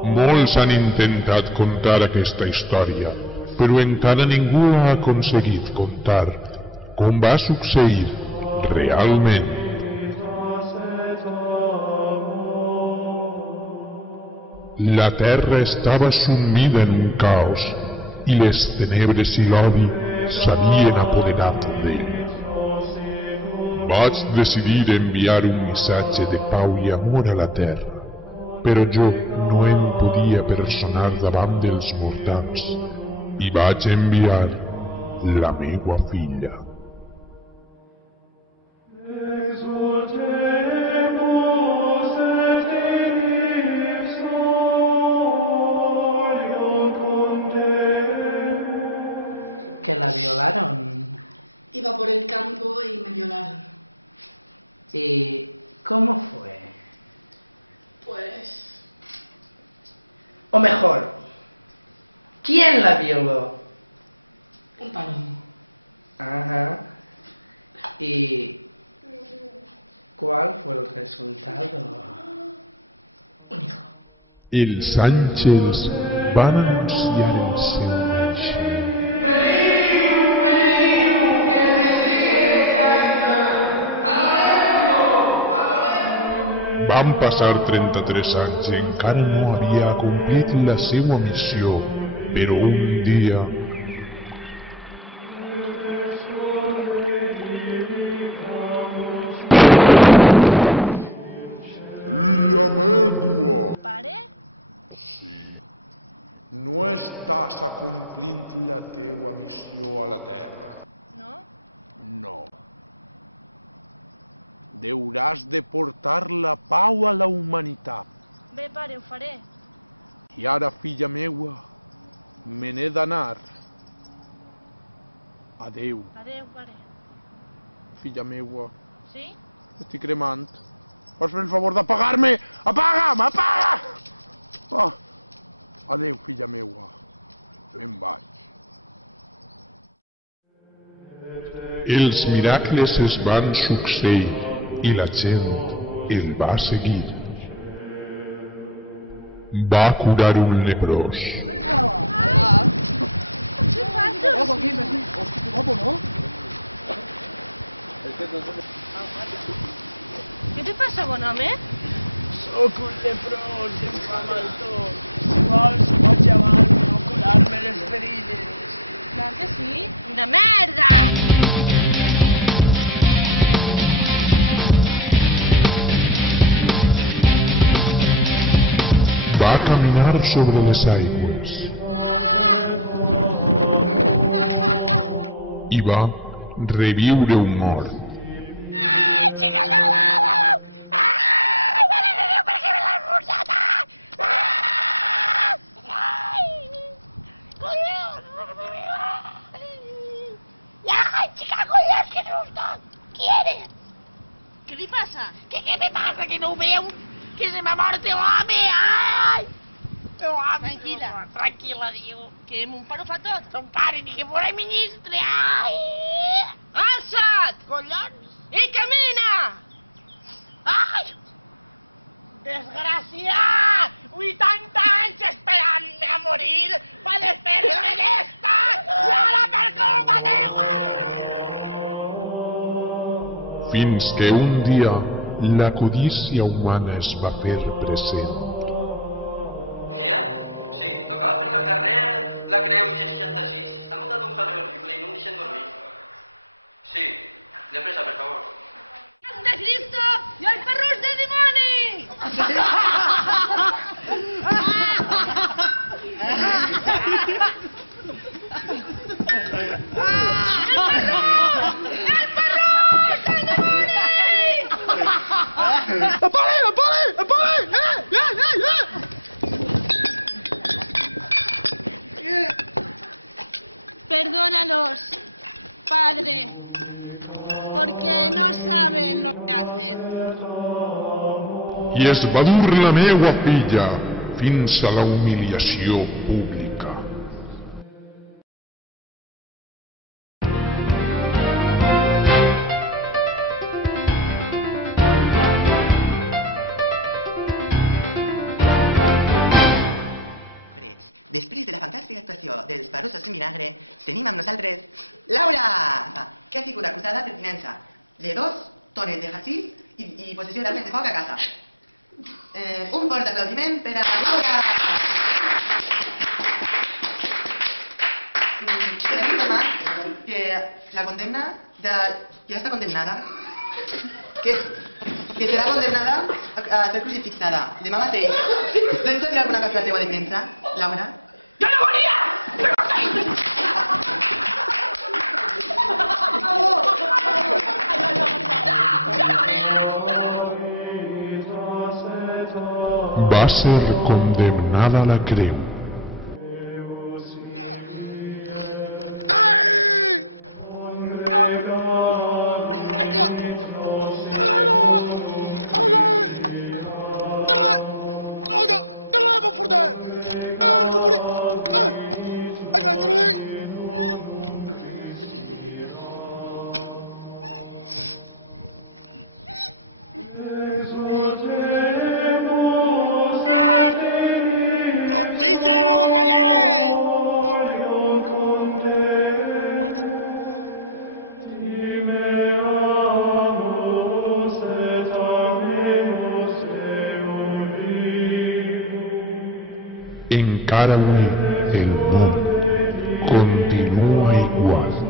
Molts han intentat contar aquesta història, però encara ningú ha aconseguit contar com va succeir realment. La terra estava sumida en un caos i les tenebres i l'odi s'havien apoderat d'ell. Vaig decidir enviar un missatge de pau i amor a la terra, però jo no em podia personar davant dels mortals i vaig enviar la meua filla. Els àngels van anunciar el seu naixement. Van passar 33 anys i encara no havia acomplit la seva missió, però un dia... Els miracles es van succeir i la gent el va seguir. Va curar un leprós. Va caminar sobre les aigües i va reviure un mort. Fins que un dia la codícia humana es va fer present. I es va dur la meua filla fins a la humiliació pública. va a ser condemnada a la creu. Encara avui el món continua igual.